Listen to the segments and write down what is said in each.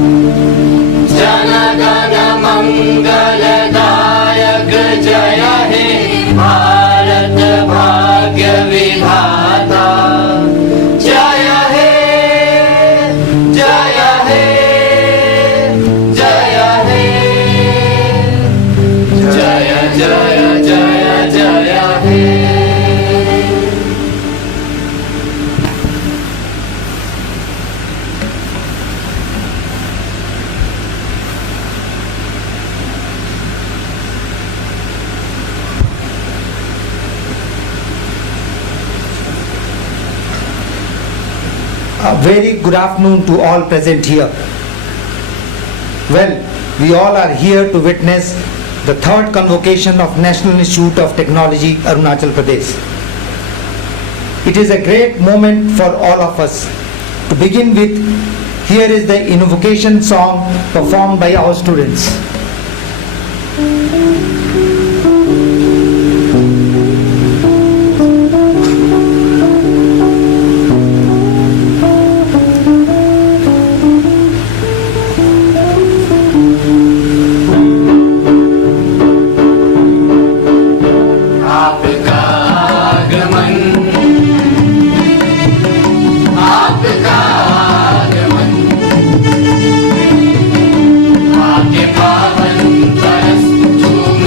जन गण मंगलदायक जय हे भारत भाग्य विधाता। जय हे जय हे जय हे जय जय जय जय हे। A very good afternoon to all present here. Well, we all are here to witness the third convocation of National Institute of Technology, Arunachal Pradesh. It is a great moment for all of us. To begin with, here is the invocation song performed by our students. आपका आगमन आपका आगमन आके पावन तरस झूम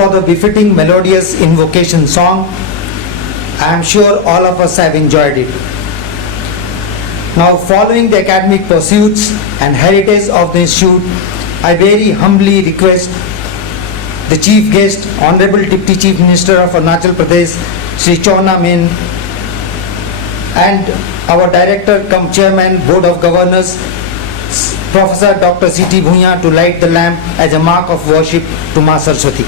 for the befitting melodious invocation song. I am sure all of us have enjoyed it. Now, following the academic pursuits and heritage of the institute, I very humbly request the chief guest, Honorable Deputy Chief Minister of Arunachal Pradesh, Shri Chona Min, and our Director cum Chairman, Board of Governors, Professor Dr. C.T. Bhuiyan, to light the lamp as a mark of worship to Ma Saraswati.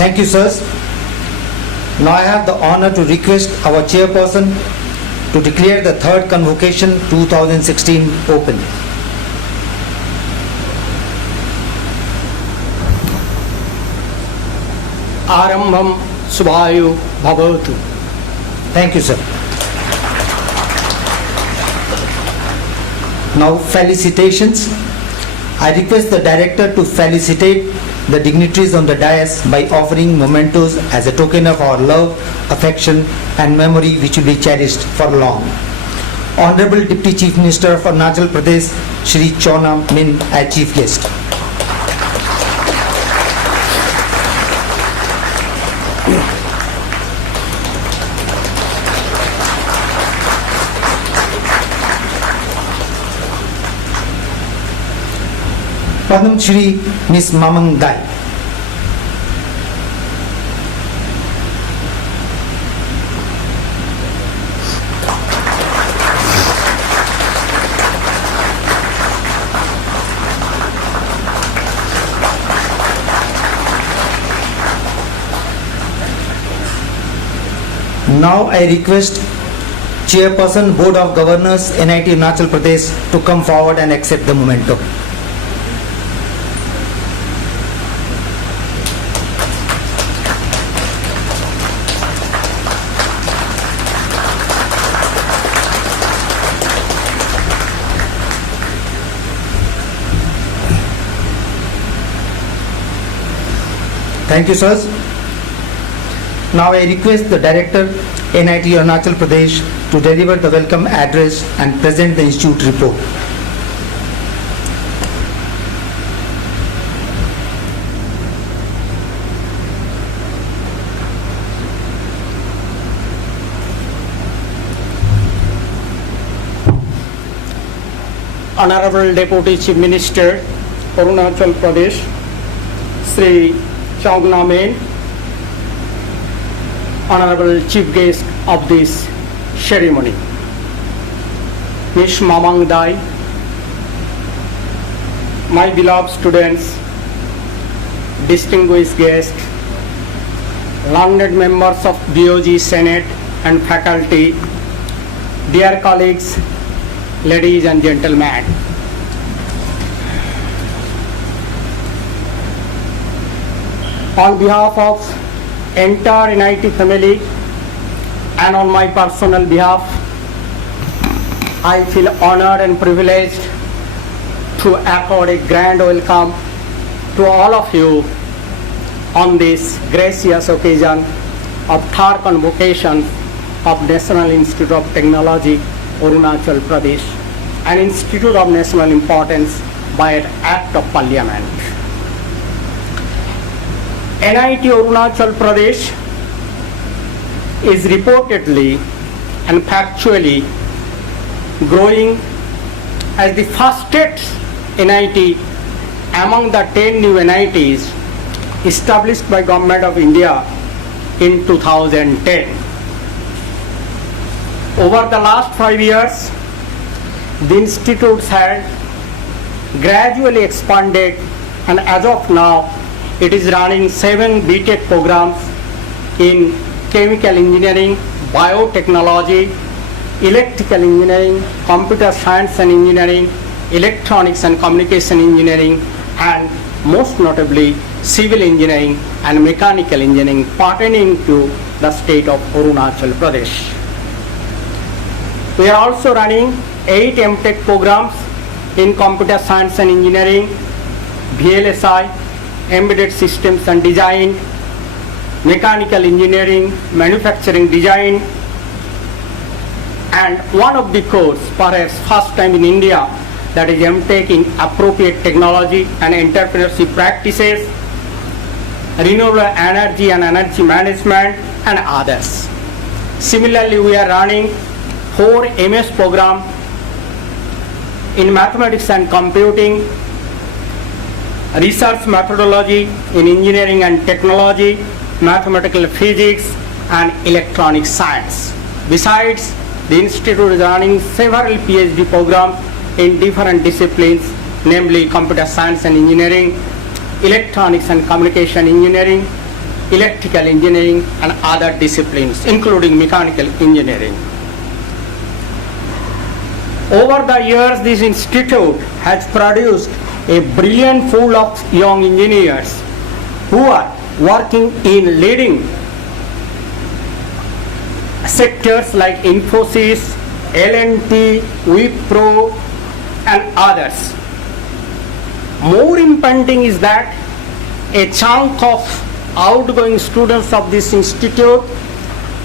Thank you, sirs. Now I have the honor to request our chairperson to declare the third convocation 2016 open. आरंभम शुभायु भवतु. Thank you, sir. Now, felicitations. I request the director to felicitate the dignitaries on the dais by offering mementos as a token of our love, affection and memory which will be cherished for long. Honorable Deputy Chief Minister of Arunachal Pradesh, Shri Chona Min, as Chief Guest. Padam Shri Ms. Mamang Dai. Now I request Chairperson Board of Governors NIT Arunachal Pradesh to come forward and accept the memento. Thank you, sirs. Now I request the Director, NIT Arunachal Pradesh, to deliver the welcome address and present the institute report. Honorable Deputy Chief Minister, Arunachal Pradesh, Sri Chona Min, Honorable Chief Guest of this ceremony, Ms. Mamang Dai, my beloved students, distinguished guests, learned members of BOG Senate and faculty, dear colleagues, ladies and gentlemen. On behalf of entire NIT family and on my personal behalf, I feel honored and privileged to accord a grand welcome to all of you on this gracious occasion of third convocation of National Institute of Technology, Arunachal Pradesh, an institute of national importance by an act of parliament. NIT Arunachal Pradesh is reportedly and factually growing as the fastest NIT among the 10 new NITs established by Government of India in 2010. Over the last 5 years, the institutes had gradually expanded, and as of now, it is running 7 BTech programs in chemical engineering, biotechnology, electrical engineering, computer science and engineering, electronics and communication engineering, and most notably civil engineering and mechanical engineering pertaining to the state of Arunachal Pradesh. We are also running 8 MTech programs in computer science and engineering, VLSI, embedded systems and design, mechanical engineering, manufacturing design, and one of the course, perhaps first time in India, that is MTech in appropriate technology and entrepreneurship practices, renewable energy and energy management, and others. Similarly, we are running 4 MS program in mathematics and computing, research methodology in engineering and technology, mathematical physics, and electronic science. Besides, the institute is running several PhD programs in different disciplines, namely computer science and engineering, electronics and communication engineering, electrical engineering, and other disciplines, including mechanical engineering. Over the years, this institute has produced a brilliant pool of young engineers who are working in leading sectors like Infosys, L&T, Wipro, and others. More impending is that a chunk of outgoing students of this institute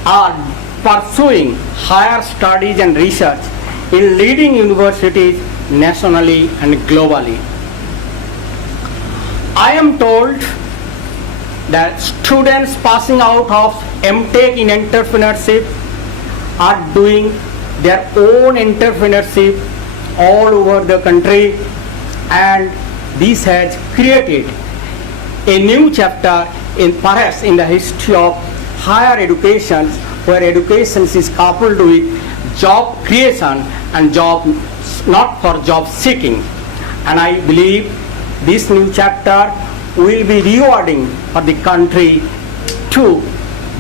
are pursuing higher studies and research in leading universities nationally and globally. I am told that students passing out of MTech in entrepreneurship are doing their own entrepreneurship all over the country, and this has created a new chapter perhaps in the history of higher education, where education is coupled with job creation and job not for job seeking. And I believe this new chapter will be rewarding for the country to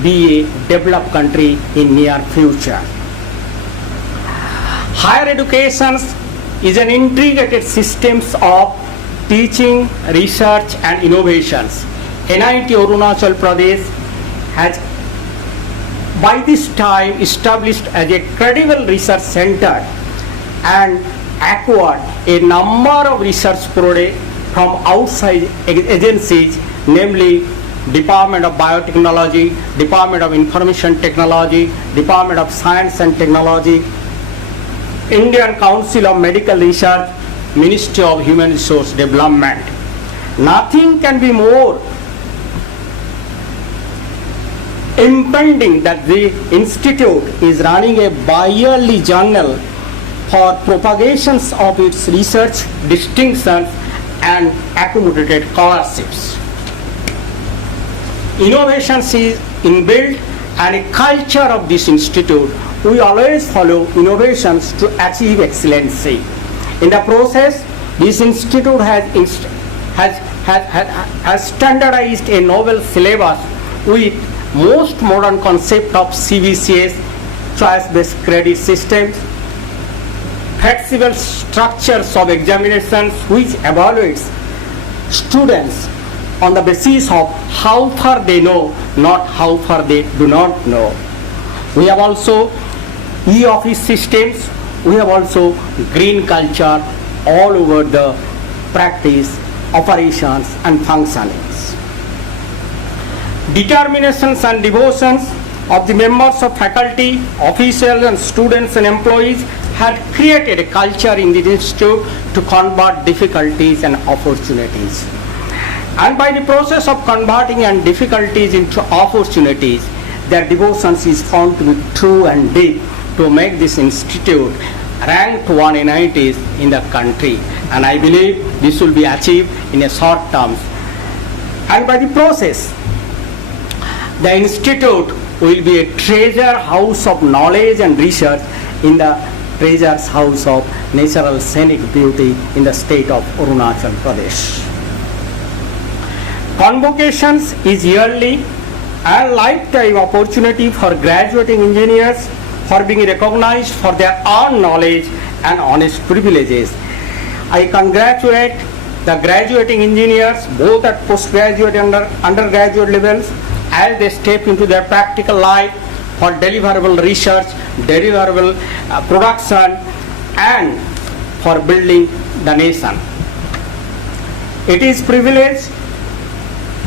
be a developed country in near future. Higher education is an integrated system of teaching, research, and innovations. NIT Arunachal Pradesh has by this time established as a credible research center and acquired a number of research projects from outside agencies, namely Department of Biotechnology, Department of Information Technology, Department of Science and Technology, Indian Council of Medical Research, Ministry of Human Resource Development. Nothing can be more impending that the institute is running a bi-yearly journal for propagations of its research distinctions and accumulated scholarships. Innovation is inbuilt, and a culture of this institute. We always follow innovations to achieve excellency. In the process, this institute has standardized a novel syllabus with most modern concept of CBCS, choice-based credit systems, flexible structures of examinations which evaluates students on the basis of how far they know, not how far they do not know. We have also e-office systems, we have also green culture all over the practice, operations and functionings. Determinations and devotions of the members of faculty, officials and students and employees had created a culture in the institute to convert difficulties and opportunities. And by the process of converting and difficulties into opportunities, their devotions is found to be true and deep to make this institute ranked 190th in the country. And I believe this will be achieved in a short term. And by the process, the institute will be a treasure house of knowledge and research in the treasures house of natural scenic beauty in the state of Arunachal Pradesh. Convocations is yearly and lifetime opportunity for graduating engineers for being recognized for their own knowledge and honest privileges. I congratulate the graduating engineers both at postgraduate and undergraduate levels as they step into their practical life for deliverable research, deliverable production and for building the nation. It is privilege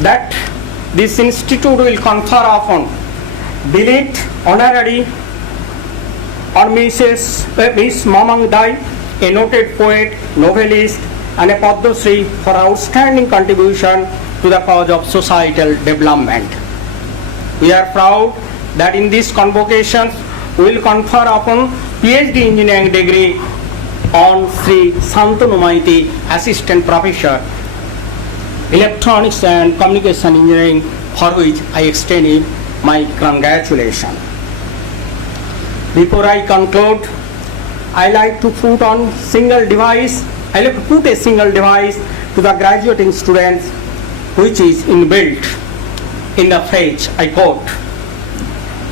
that this institute will confer upon Dilit Honorary on Miss Mamang Dai, a noted poet, novelist and a Padma Shri for outstanding contribution to the cause of societal development. We are proud that in these convocations we will confer upon PhD engineering degree on Sri Santanu Maiti, Assistant Professor, Electronics and Communication Engineering, for which I extend him my congratulations. Before I conclude, I like to put a single device to the graduating students, which is inbuilt in the phrase, I quote,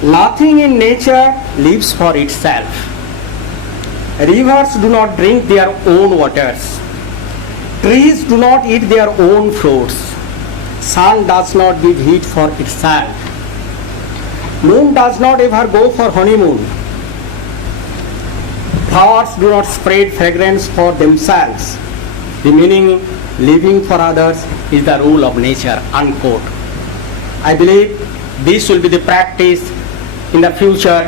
"Nothing in nature lives for itself. Rivers do not drink their own waters. Trees do not eat their own fruits. Sun does not give heat for itself. Moon does not ever go for honeymoon. Flowers do not spread fragrance for themselves. The meaning, living for others is the rule of nature," unquote. I believe this will be the practice in the future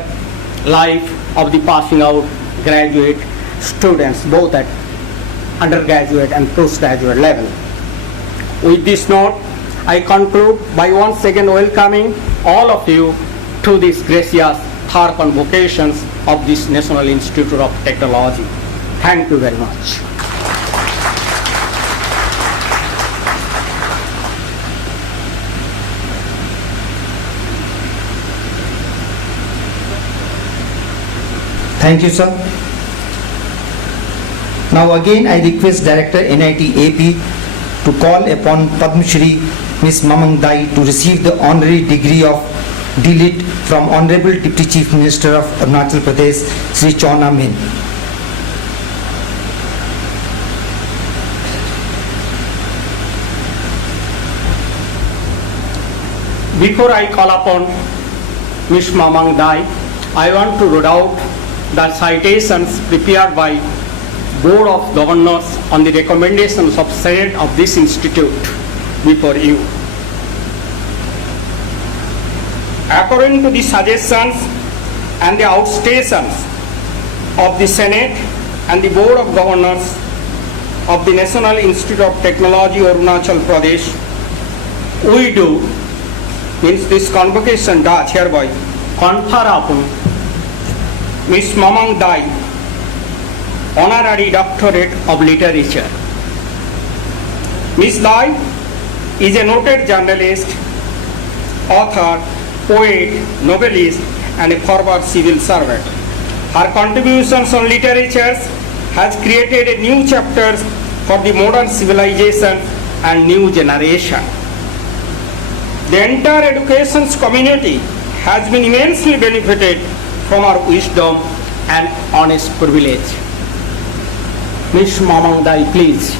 life of the passing out graduate students, both at undergraduate and postgraduate level. With this note, I conclude by once again welcoming all of you to this gracious third convocations of this National Institute of Technology. Thank you very much. Thank you, sir. Now again I request Director NIT AP to call upon Padma Shri Ms. Mamang Dai to receive the honorary degree of D.Litt from Honorable Deputy Chief Minister of Arunachal Pradesh, Sri Chawna Min. Before I call upon Ms. Mamang Dai, I want to read out the citations prepared by Board of Governors on the recommendations of Senate of this institute before you. According to the suggestions and the outstations of the Senate and the Board of Governors of the National Institute of Technology, Arunachal Pradesh, we do, means this convocation does hereby confer upon Ms. Mamang Dai Honorary Doctorate of Literature. Ms. Dai is a noted journalist, author, poet, novelist, and a former civil servant. Her contributions on literature has created a new chapters for the modern civilization and new generation. The entire education community has been immensely benefited from her wisdom and honest privilege. Ms. Mamangdai, please.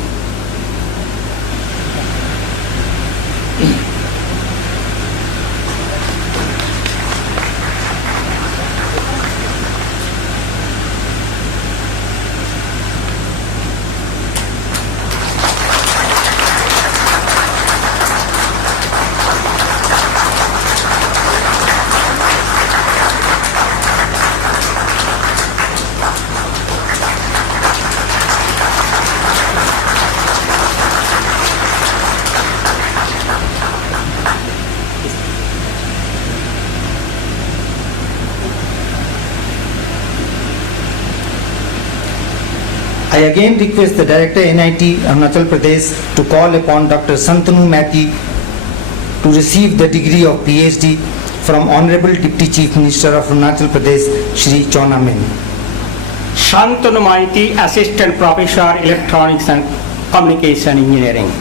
I again request the Director NIT Arunachal Pradesh to call upon Dr. Santanu Mathi to receive the degree of PhD from Honorable Deputy Chief Minister of Arunachal Pradesh, Shri Chona Mein. Shantanu Maiti, Assistant Professor, Electronics and Communication Engineering.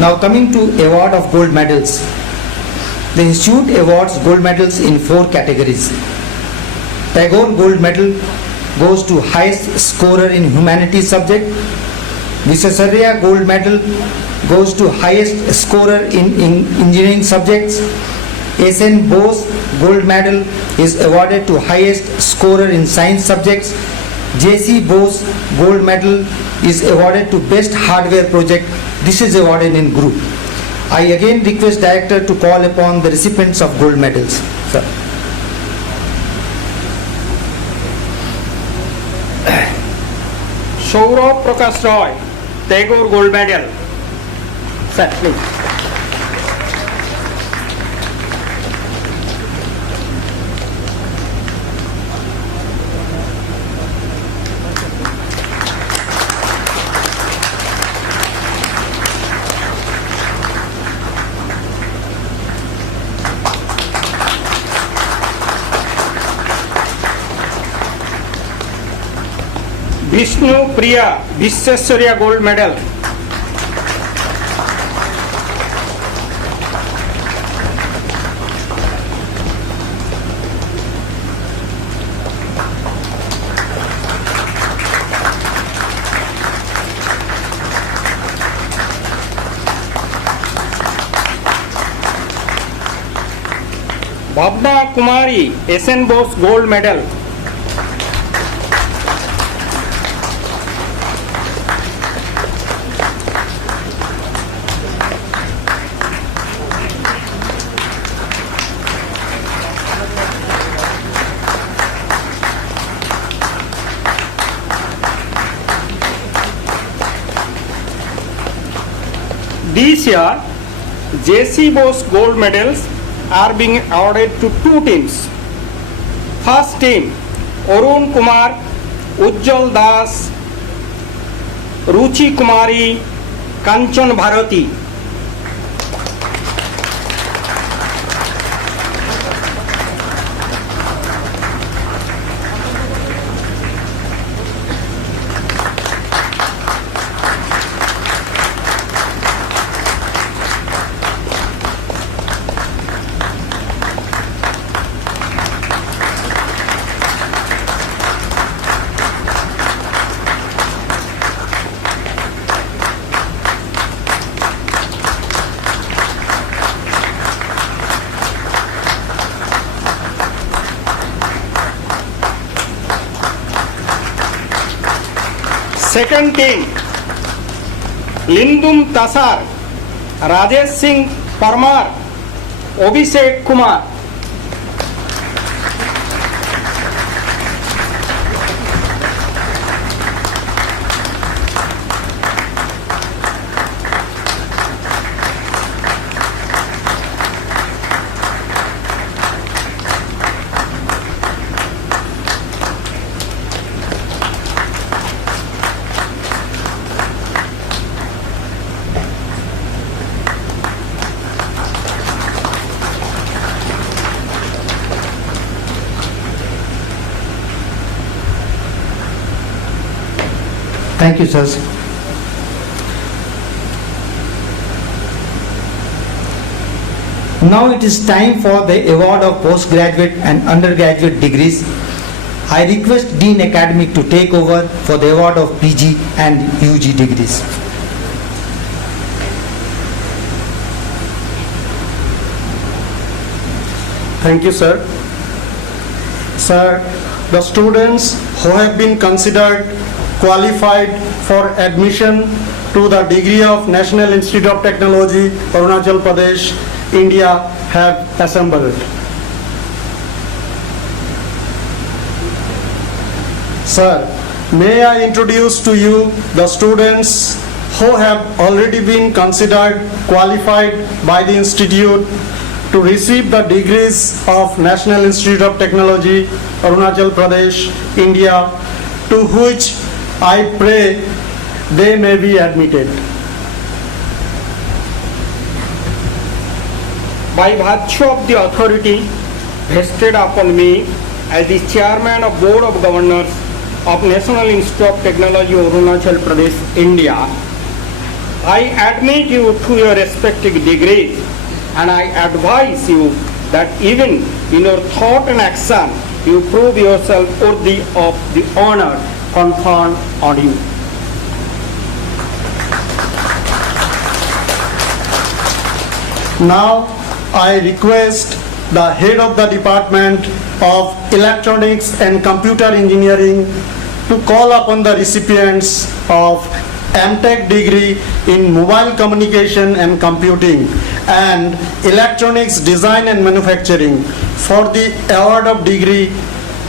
Now coming to award of gold medals. The institute awards gold medals in 4 categories. Tagore Gold Medal goes to highest scorer in humanities subject. Visvesvaraya Gold Medal goes to highest scorer in engineering subjects. S.N. Bose Gold Medal is awarded to highest scorer in science subjects. J.C. Bose Gold Medal is awarded to best hardware project. This is awarded in group. I again request Director to call upon the recipients of gold medals. Sir. Saurabh Prakash Roy, Tagore Gold Medal. Sir, please. Vishnu Priya, Visvesvaraya Gold Medal. Bhavna Kumari, S.N. Bose Gold Medal. This year, J.C. Bose Gold Medals are being awarded to 2 teams. First team, Arun Kumar, Ujjwal Das, Ruchi Kumari, Kanchan Bharati. Second team, Lindum Tasar, Rajesh Singh Parmar, Abhishek Kumar. Thank you, sirs. Now it is time for the award of postgraduate and undergraduate degrees. I request Dean Academic to take over for the award of PG and UG degrees. Thank you, sir. Sir, the students who have been considered qualified for admission to the degree of National Institute of Technology, Arunachal Pradesh, India have assembled. Sir, may I introduce to you the students who have already been considered qualified by the institute to receive the degrees of National Institute of Technology, Arunachal Pradesh, India, to which I pray they may be admitted. By virtue of the authority vested upon me as the Chairman of Board of Governors of National Institute of Technology, Arunachal Pradesh, India, I admit you to your respective degrees, and I advise you that even in your thought and action, you prove yourself worthy of the honor conferred on you. Now, I request the head of the Department of Electronics and Computer Engineering to call upon the recipients of MTech degree in Mobile Communication and Computing and Electronics Design and Manufacturing for the award of degree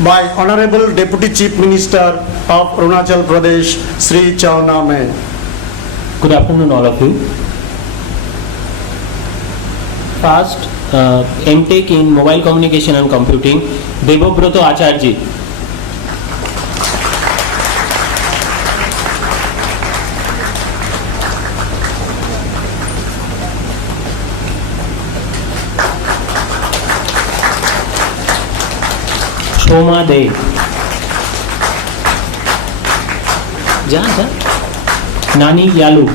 by Honorable Deputy Chief Minister of Arunachal Pradesh, Sri Chawna Mein. Good afternoon, all of you. First, MTech in Mobile Communication and Computing, Devobroto Acharji. Shoma De. Nani Yalu.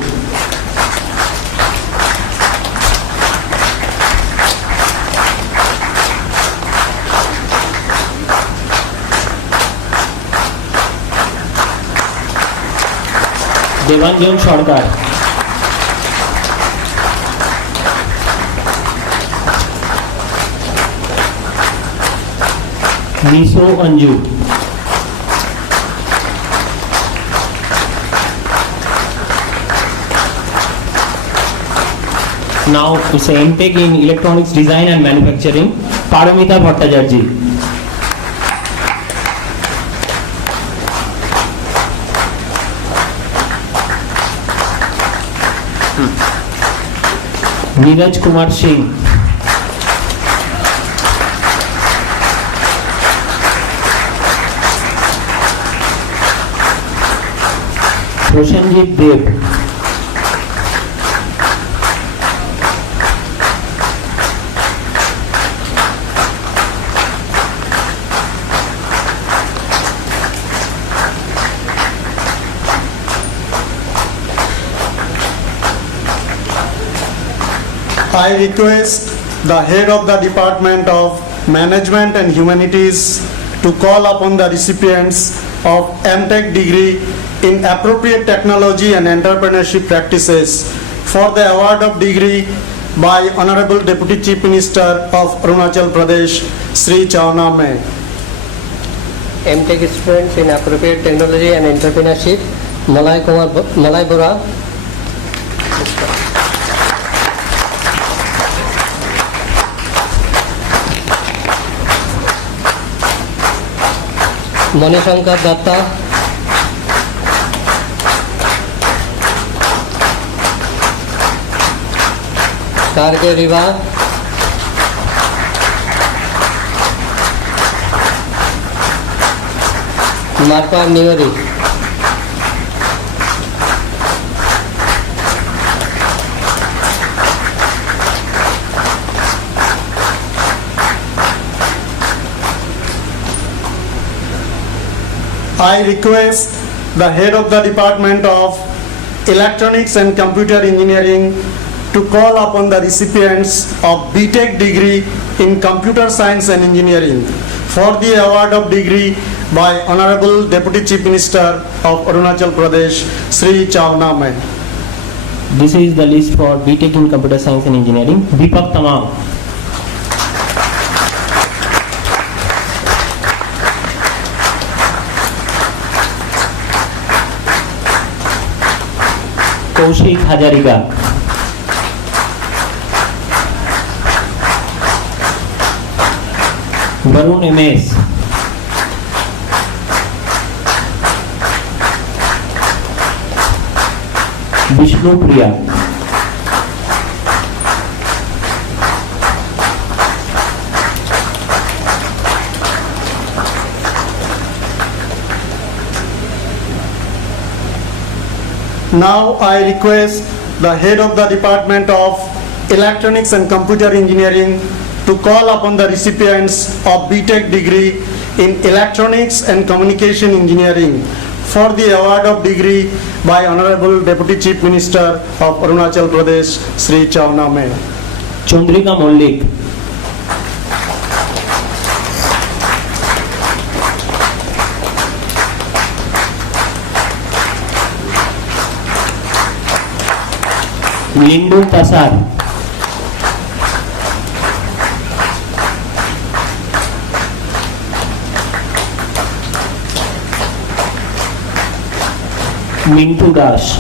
Debanjan Sarkar, Nisho Anju, now it's a MTech in Electronics Design and Manufacturing, Paramita Bhattacharjee. Neeraj Kumar Singh, Prasannajit Dev, I request the head of the Department of Management and Humanities to call upon the recipients of MTech degree in Appropriate Technology and Entrepreneurship Practices for the award of degree by Honorable Deputy Chief Minister of Arunachal Pradesh, Sri Chawna Mein. MTech students in Appropriate Technology and Entrepreneurship, Malay Bora. Manishankar Datta, Karge Riva, Marpa Newari. I request the head of the Department of Electronics and Computer Engineering to call upon the recipients of BTech degree in Computer Science and Engineering for the award of degree by Honorable Deputy Chief Minister of Arunachal Pradesh, Sri Chawna Mein. This is the list for BTech in Computer Science and Engineering. Deepak Tamam. Kaushik Hajarika. Varun MS. Vishnu Priya. Now I request the head of the Department of Electronics and Computer Engineering to call upon the recipients of BTech degree in Electronics and Communication Engineering for the award of degree by Honorable Deputy Chief Minister of Arunachal Pradesh, Sri Chawna Mein. Chandrika Mollik. Lindu Tasar. Mintu Das.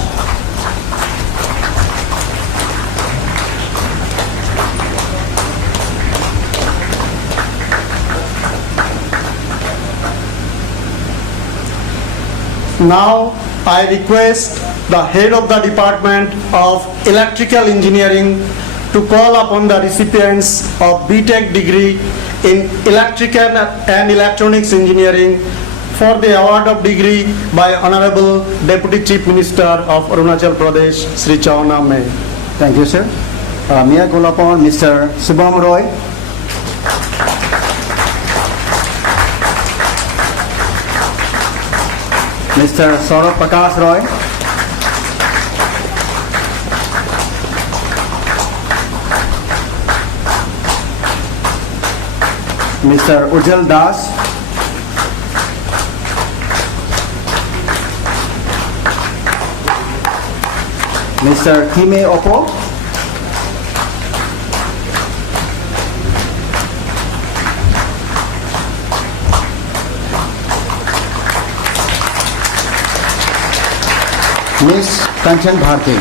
Now I request the head of the Department of Electrical Engineering to call upon the recipients of BTech degree in Electrical and Electronics Engineering for the award of degree by Honorable Deputy Chief Minister of Arunachal Pradesh, Sri Chawna Mein. Thank you, sir. May I call upon Mr. Subham Roy? Mr. Saurabh Prakash Roy? Mr. Ujjal Das? Mr. Kime Oppo? Miss Kanchan Bharti.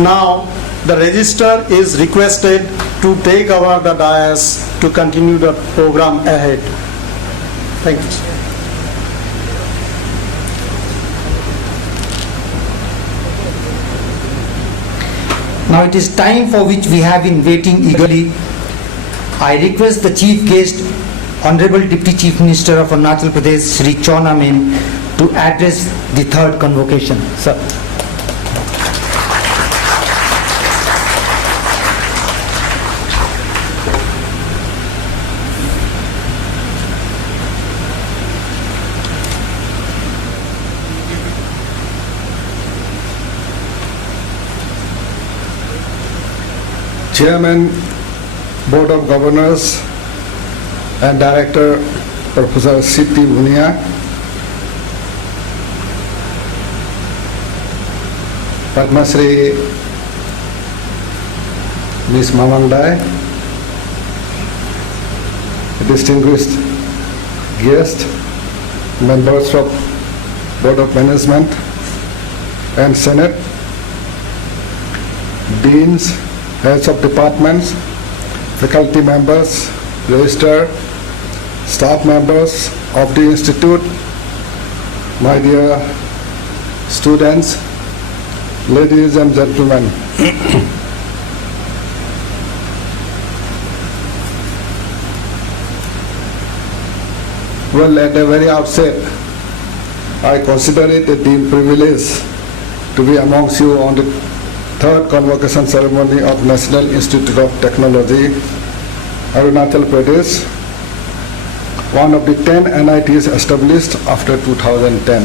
Now the register is requested to take over the dais to continue the program ahead. Thank you. Now it is time for which we have been waiting eagerly. I request the chief guest, Honorable Deputy Chief Minister of Arunachal Pradesh, Sri Chawna Mein, to address the third convocation. Sir. Chairman, Board of Governors and Director Professor C.P. Bhunia, Padma Shri Ms. Mamang Dai, distinguished guests, members of Board of Management and Senate, deans, heads of departments, faculty members, registered staff members of the institute, my dear students, ladies and gentlemen. Well, at the very outset, I consider it a deep privilege to be amongst you on the third convocation ceremony of National Institute of Technology, Arunachal Pradesh, one of the 10 NITs established after 2010.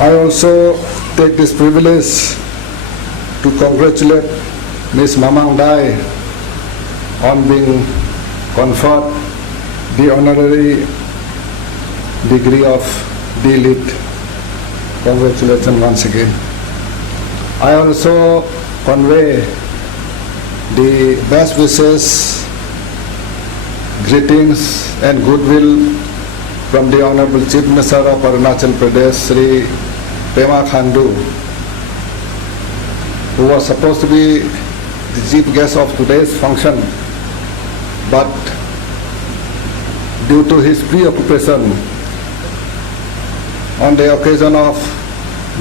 I also take this privilege to congratulate Ms. Mamang Dai on being conferred the honorary degree of D.Lit. Congratulations once again. I also convey the best wishes, greetings and goodwill from the Honorable Chief Minister of Arunachal Pradesh, Sri Pema Khandu, who was supposed to be the chief guest of today's function, but due to his preoccupation on the occasion of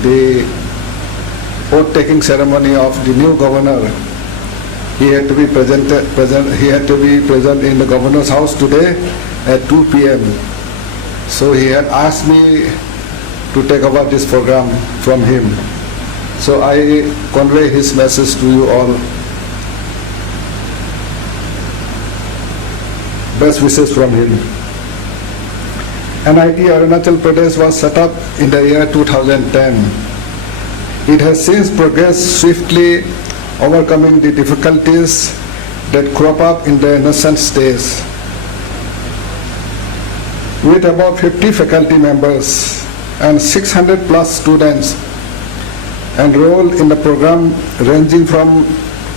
the oath-taking ceremony of the new governor, he had to be present in the governor's house today at 2 p.m. So he had asked me to take over this program from him. So I convey his message to you all. Best wishes from him. NIT Arunachal Pradesh was set up in the year 2010. It has since progressed swiftly, overcoming the difficulties that crop up in the nascent stage. With about 50 faculty members and 600 plus students enrolled in the program ranging from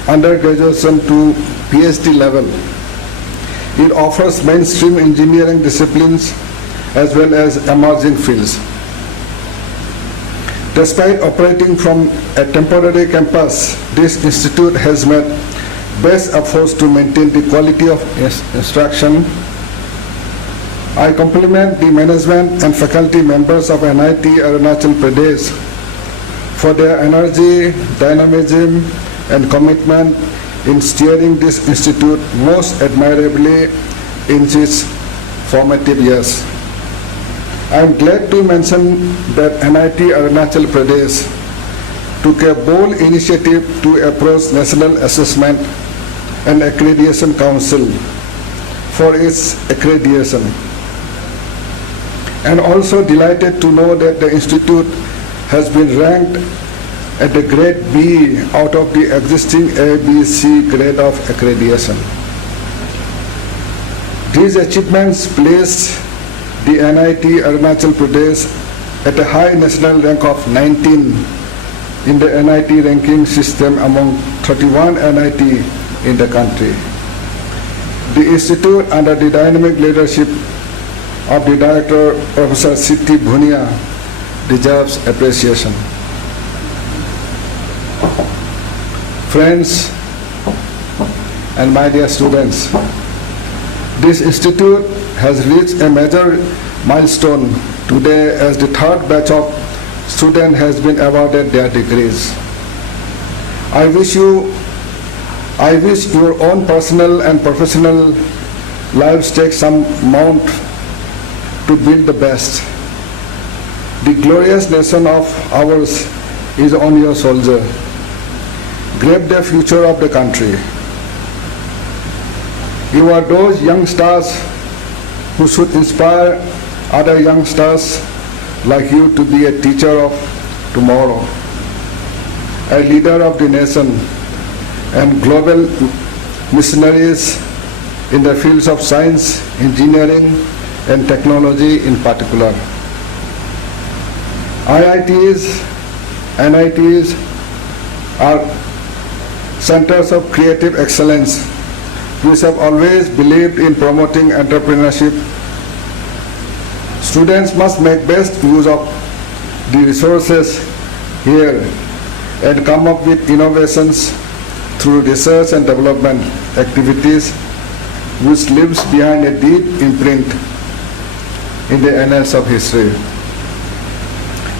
undergraduation to PhD level, it offers mainstream engineering disciplines as well as emerging fields. Despite operating from a temporary campus, this institute has made best efforts to maintain the quality of instruction. I compliment the management and faculty members of NIT Arunachal Pradesh for their energy, dynamism, and commitment in steering this institute most admirably in its formative years. I am glad to mention that NIT Arunachal Pradesh took a bold initiative to approach National Assessment and Accreditation Council for its accreditation. And also delighted to know that the institute has been ranked at the grade B out of the existing A, B, C grade of accreditation. These achievements place the NIT Arunachal Pradesh at a high national rank of 19 in the NIT ranking system among 31 NIT in the country. The institute, under the dynamic leadership of the Director Professor Siti Bhunia, deserves appreciation. Friends and my dear students, this institute has reached a major milestone today as the third batch of students has been awarded their degrees. I wish your own personal and professional lives take some amount to build the best. The glorious nation of ours is on your shoulder. Grab the future of the country. You are those young stars who should inspire other young stars like you to be a teacher of tomorrow, a leader of the nation, and global missionaries in the fields of science, engineering, and technology in particular. IITs, NITs are centers of creative excellence which have always believed in promoting entrepreneurship. Students must make best use of the resources here and come up with innovations through research and development activities which leaves behind a deep imprint in the annals of history.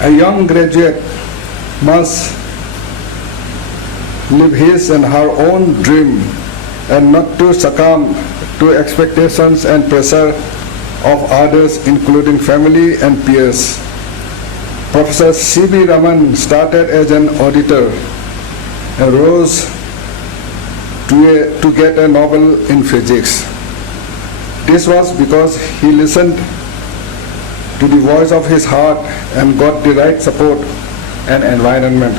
A young graduate must live his and her own dream and not to succumb to expectations and pressure of others including family and peers. Professor C.V. Raman started as an auditor and rose to get a Nobel in physics. This was because he listened to the voice of his heart and got the right support and environment.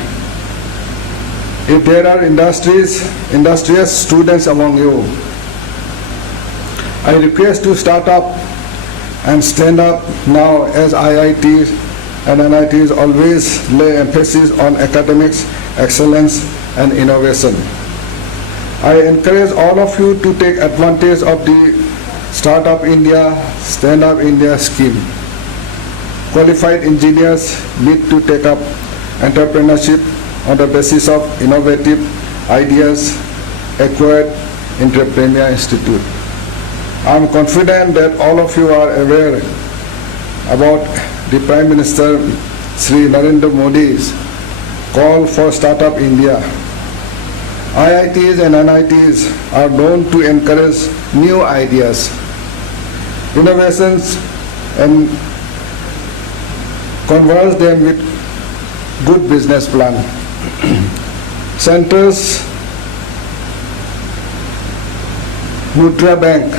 If there are industrious students among you, I request to start up and stand up now, as IITs and NITs always lay emphasis on academics, excellence and innovation. I encourage all of you to take advantage of the Startup India, Stand Up India scheme. Qualified engineers need to take up entrepreneurship on the basis of innovative ideas acquired in Entrepreneur Institute. I am confident that all of you are aware about the Prime Minister Sri Narendra Modi's call for Startup India. IITs and NITs are known to encourage new ideas, innovations and converge them with good business plan. Centers Mudra Bank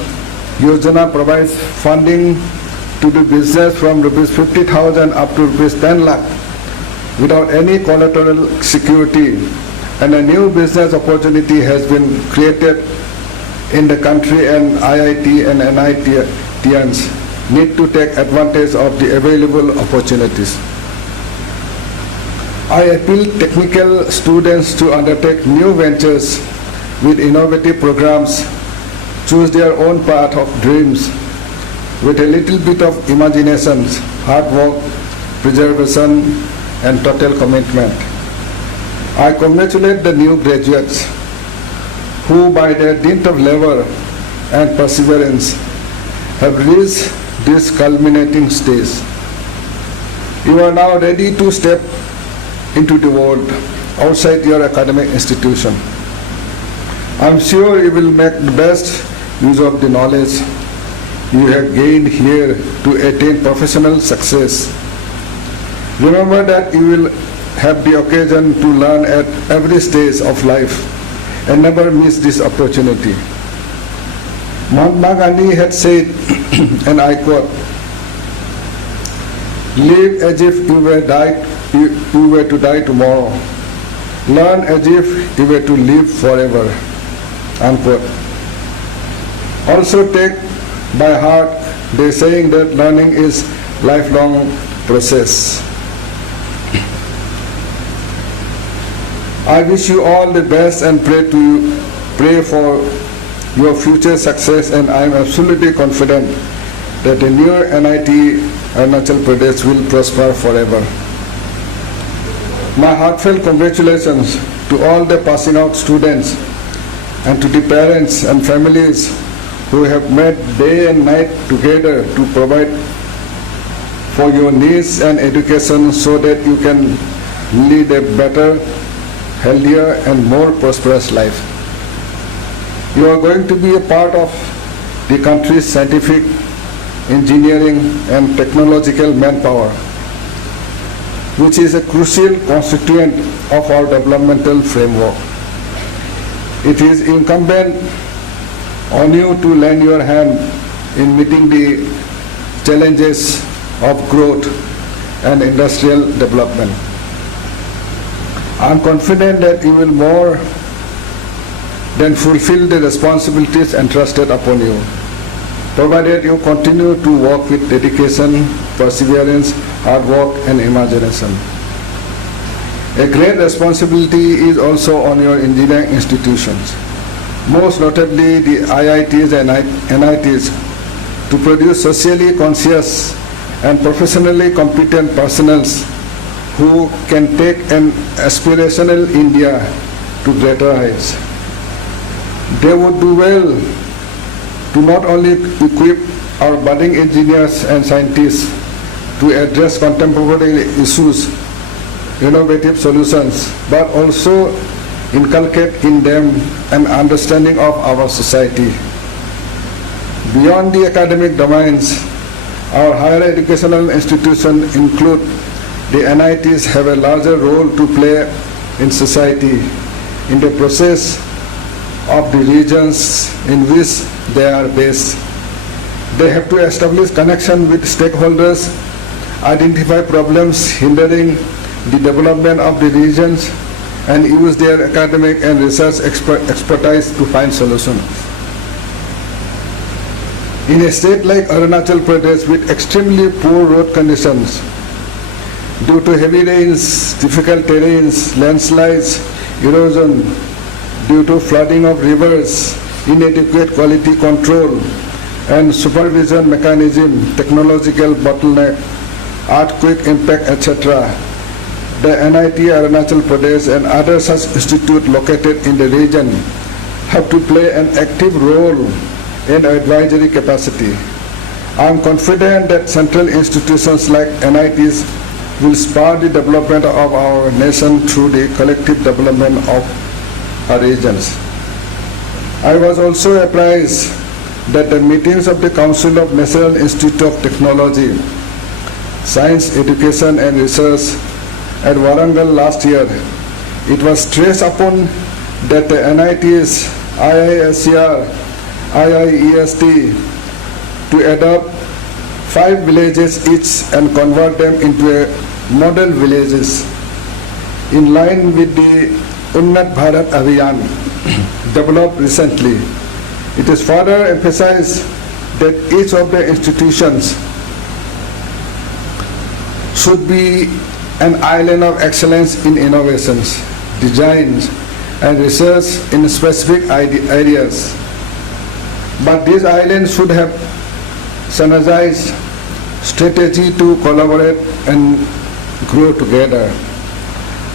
Yojana provides funding to the business from rupees 50,000 up to rupees 10 lakh without any collateral security, and a new business opportunity has been created in the country, and IIT and NITians need to take advantage of the available opportunities. I appeal technical students to undertake new ventures with innovative programs, choose their own path of dreams with a little bit of imagination, hard work, preservation and total commitment. I congratulate the new graduates who by their dint of labor and perseverance have reached this culminating stage. You are now ready to step into the world outside your academic institution. I am sure you will make the best use of the knowledge you have gained here to attain professional success. Remember that you will have the occasion to learn at every stage of life and never miss this opportunity. Mahatma Gandhi had said, and I quote, "Live as if you were to die tomorrow. Learn as if you were to live forever." Unquote. Also take by heart the saying that learning is lifelong process. I wish you all the best and pray for your future success, and I am absolutely confident that the new NIT Arunachal Pradesh will prosper forever. My heartfelt congratulations to all the passing out students and to the parents and families who have met day and night together to provide for your needs and education so that you can lead a better, healthier and more prosperous life. You are going to be a part of the country's scientific, engineering and technological manpower, which is a crucial constituent of our developmental framework. It is incumbent on you to lend your hand in meeting the challenges of growth and industrial development. I am confident that you will more than fulfill the responsibilities entrusted upon you, provided you continue to work with dedication, perseverance, hard work and imagination. A great responsibility is also on your engineering institutions, most notably the IITs and NITs, to produce socially conscious and professionally competent personnel who can take an aspirational India to greater heights. They would do well to not only equip our budding engineers and scientists to address contemporary issues, innovative solutions, but also inculcate in them an understanding of our society. Beyond the academic domains, Our higher educational institutions include the NITs have a larger role to play in society in the process of the regions in which they are based. They have to establish connection with stakeholders, identify problems hindering the development of the regions, and use their academic and research expertise to find solutions. In a state like Arunachal Pradesh with extremely poor road conditions, due to heavy rains, difficult terrains, landslides, erosion, due to flooding of rivers, inadequate quality control and supervision mechanism, technological bottleneck, earthquake impact, etc., the NIT Arunachal Pradesh and other such institutes located in the region have to play an active role in advisory capacity. I am confident that central institutions like NITs will spur the development of our nation through the collective development of our regions. I was also apprised that the meetings of the Council of National Institute of Technology, Science, Education and Research at Warangal last year, it was stressed upon that the NITs, IISCR, IIEST to adopt 5 villages each and convert them into model villages in line with the Unnat Bharat Abhiyan developed recently. It is further emphasized that each of the institutions should be an island of excellence in innovations, designs, and research in specific areas. But these islands should have synergized strategy to collaborate and grow together.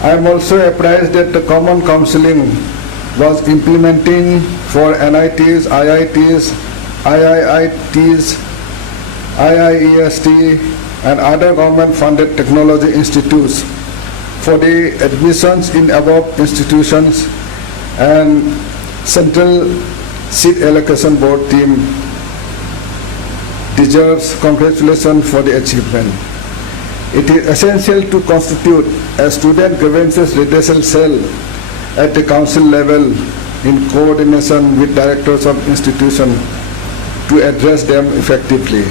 I am also apprised that the common counseling was implementing for NITs, IITs, IIITs, IIEST, and other government-funded technology institutes for the admissions in above institutions, and Central Seat Allocation Board team deserves congratulations for the achievement. It is essential to constitute a student grievances redressal cell at the council level in coordination with directors of institutions to address them effectively.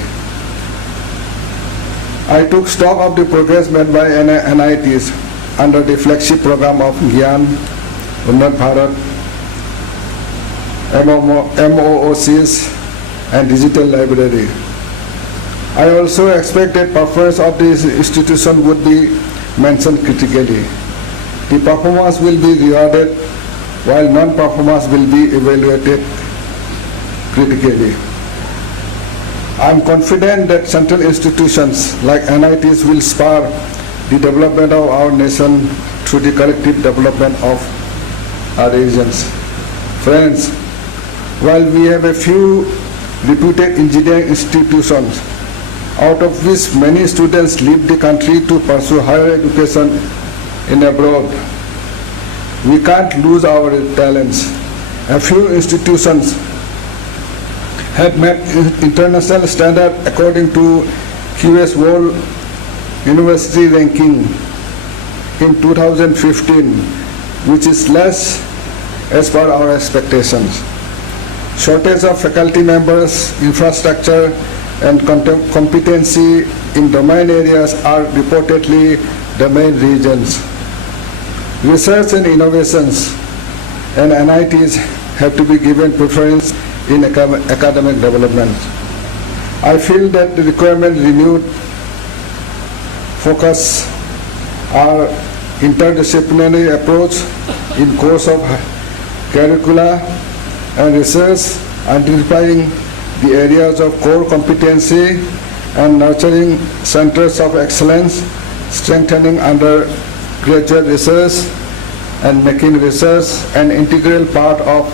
I took stock of the progress made by NITs under the flagship program of Gyan, Unnat Bharat, MOOCs, and Digital Library. I also expect that performance of this institution would be mentioned critically. The performance will be rewarded while non-performance will be evaluated critically. I am confident that central institutions like NITs will spur the development of our nation through the collective development of our regions. Friends, while we have a few reputed engineering institutions, out of which many students leave the country to pursue higher education in abroad, we can't lose our talents. A few institutions have met international standard according to QS World University Ranking in 2015, which is less as per our expectations. Shortage of faculty members, infrastructure, and competency in domain areas are reportedly the main reasons. Research and innovations and NITs have to be given preference in academic development. I feel that the requirement renewed focus our interdisciplinary approach in course of curricula and research, identifying the areas of core competency and nurturing centers of excellence, strengthening undergraduate research and making research an integral part of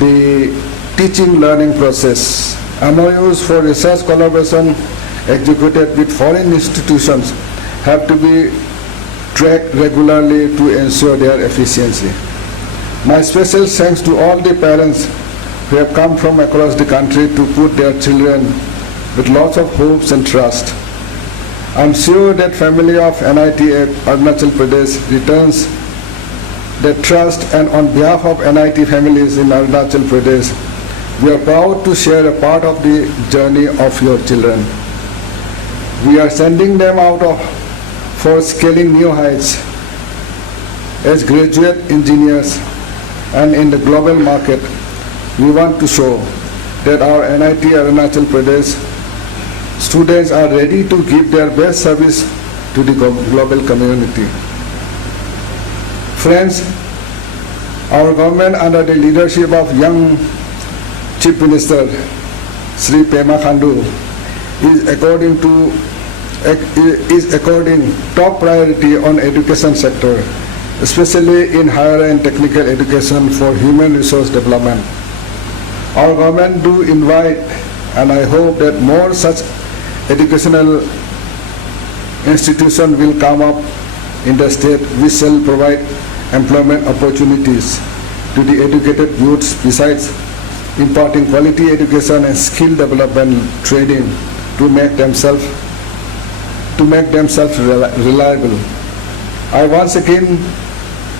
the teaching learning process. MOUs for research collaboration executed with foreign institutions have to be tracked regularly to ensure their efficiency. My special thanks to all the parents who have come from across the country to put their children with lots of hopes and trust. I'm sure that family of NIT Arunachal Pradesh returns their trust, and on behalf of NIT families in Arunachal Pradesh, we are proud to share a part of the journey of your children. We are sending them out for scaling new heights as graduate engineers, and in the global market, we want to show that our NIT Arunachal Pradesh students are ready to give their best service to the global community. Friends, our government under the leadership of young Chief Minister Sri Pema Khandu is according top priority on education sector, especially in higher and technical education for human resource development. Our government do invite, and I hope that more such educational institutions will come up in the state, which shall provide employment opportunities to the educated youths, besides imparting quality education and skill development training to make themselves reliable. I once again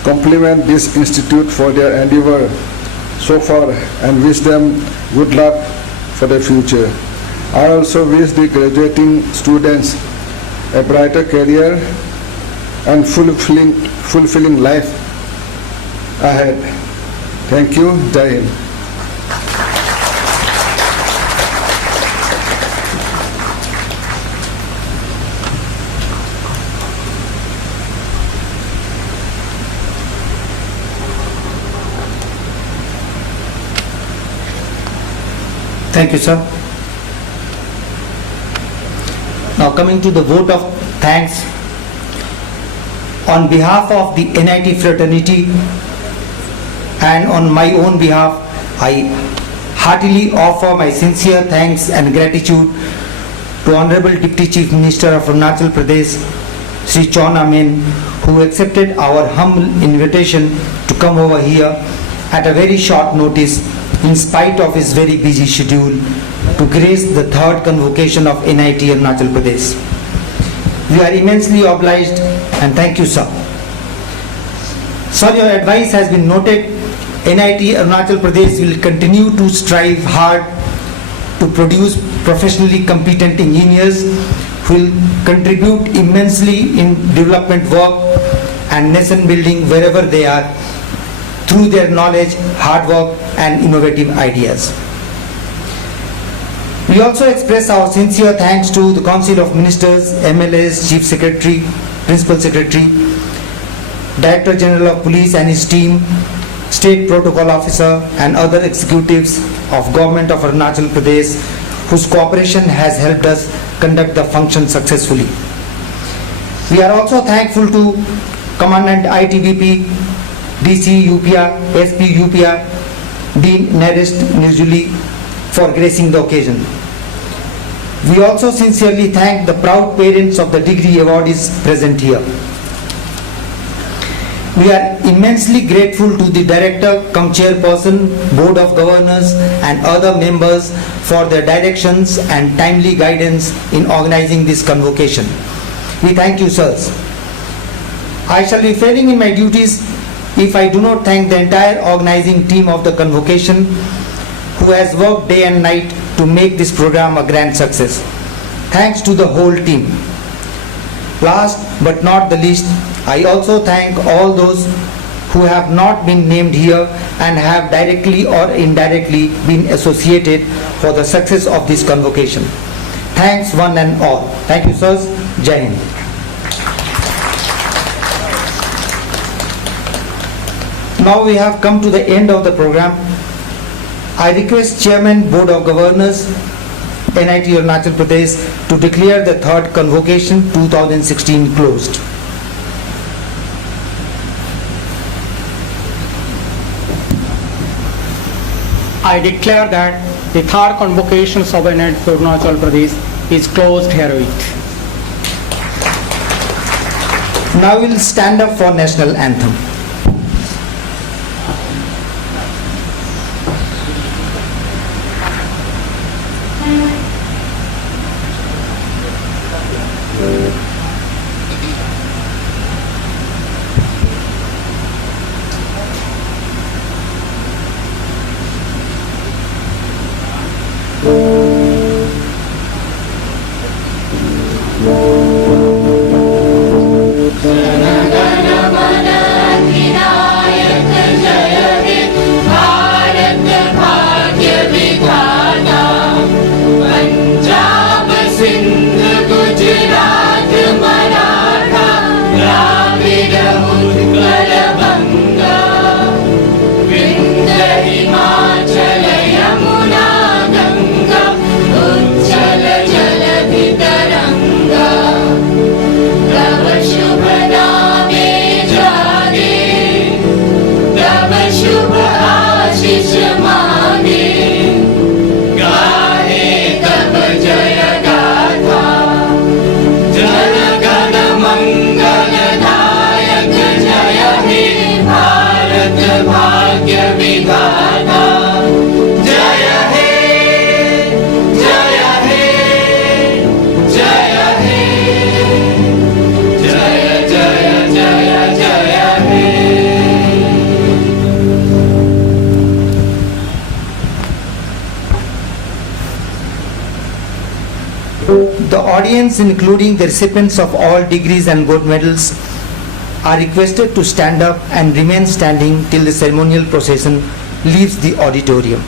compliment this institute for their endeavor so far and wish them good luck for the future. I also wish the graduating students a brighter career and fulfilling life ahead. Thank you. Jai Hind. Thank you, sir. Now coming to the vote of thanks, on behalf of the NIT fraternity and on my own behalf, I heartily offer my sincere thanks and gratitude to Honorable Deputy Chief Minister of Arunachal Pradesh, Sri Chon Amen, who accepted our humble invitation to come over here at a very short notice in spite of his very busy schedule to grace the third convocation of NIT Arunachal Pradesh. We are immensely obliged and thank you, sir. Sir, your advice has been noted. NIT Arunachal Pradesh will continue to strive hard to produce professionally competent engineers who will contribute immensely in development work and nation building wherever they are through their knowledge, hard work and innovative ideas. We also express our sincere thanks to the Council of Ministers, MLAs, Chief Secretary, Principal Secretary, Director General of Police and his team, State Protocol Officer and other executives of Government of Arunachal Pradesh whose cooperation has helped us conduct the function successfully. We are also thankful to Commandant ITBP, DC UPR, SP UPR, Dean Narist Nirjuli for gracing the occasion. We also sincerely thank the proud parents of the degree awardees present here. We are immensely grateful to the Director, cum Chairperson, Board of Governors and other members for their directions and timely guidance in organizing this convocation. We thank you, sirs. I shall be failing in my duties if I do not thank the entire organizing team of the convocation who has worked day and night to make this program a grand success. Thanks to the whole team. Last but not the least, I also thank all those who have not been named here and have directly or indirectly been associated for the success of this convocation. Thanks one and all. Thank you, sirs. Jai Hind. Now we have come to the end of the program. I request Chairman, Board of Governors, NIT Arunachal Pradesh to declare the third convocation 2016 closed. I declare that the third convocations of NIT Arunachal Pradesh is closed herewith. Now we will stand up for national anthem. उत्कलभङ्गा Vindhya Himachal Yamuna Ganga उज्जल जलधितरङ्गा तव शुभ नामे जागे तव शुभ आशीष मागे गाहे तव जय गाथा जन गण मंगलदायक जय हे भारत भाग्य विधाता जय हे जय हे जय हे जय जय जय जय हे The audience, including the recipients of all degrees and gold medals, are requested to stand up and remain standing till the ceremonial procession leaves the auditorium.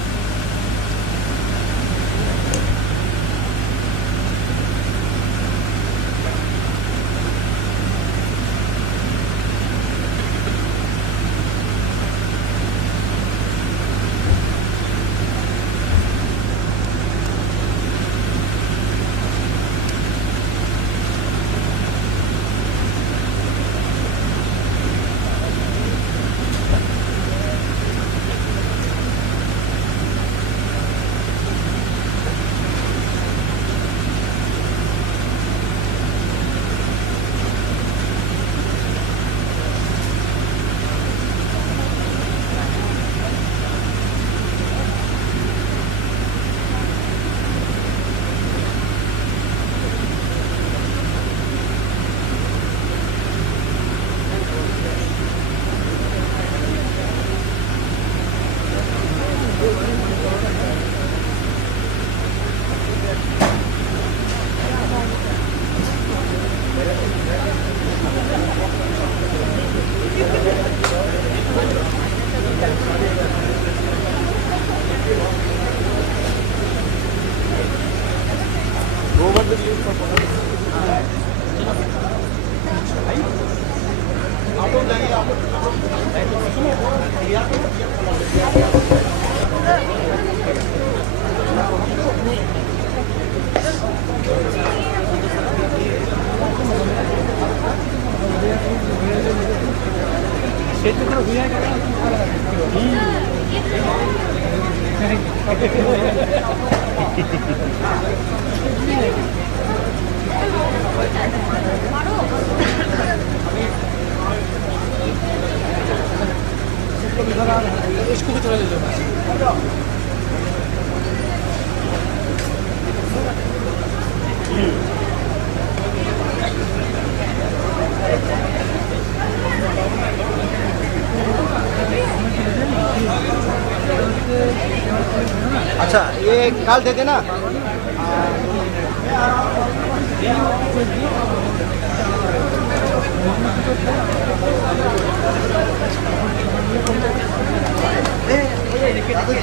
अच्छा ये काल दे देना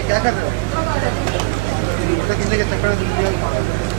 क्या कर रहे हो किसने के चक्कर में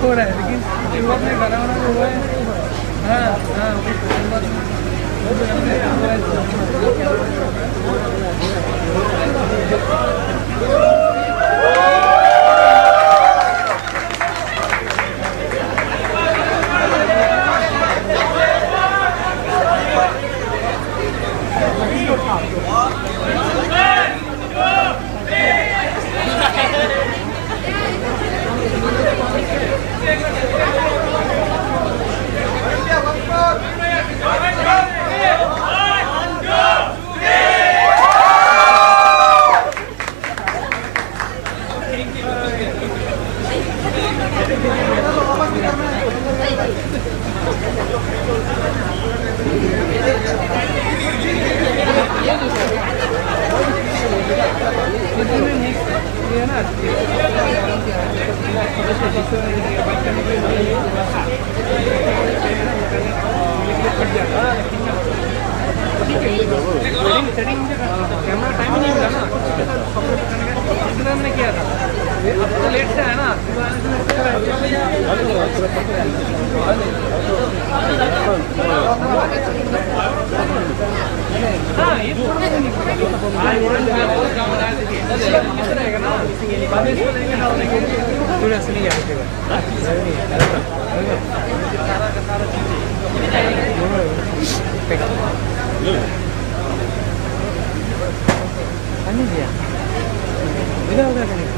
हो रहा है लेकिन शुरुआत में गाना वाना हुआ है हाँ हाँ इसमें नेक्स्ट ये ना सेटिंग कैमरा टाइम नहीं मिला ना, इसलिए मैंने किया था। अब तो लेट से है ना, हाँ ये रहेगा ना, बाद में इसको लेंगे ना, पूरा से नहीं आएगा। इधर उधर नहीं,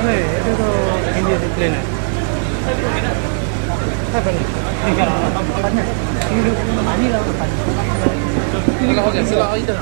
अरे ये तो हिंदी से प्लेन है। इधर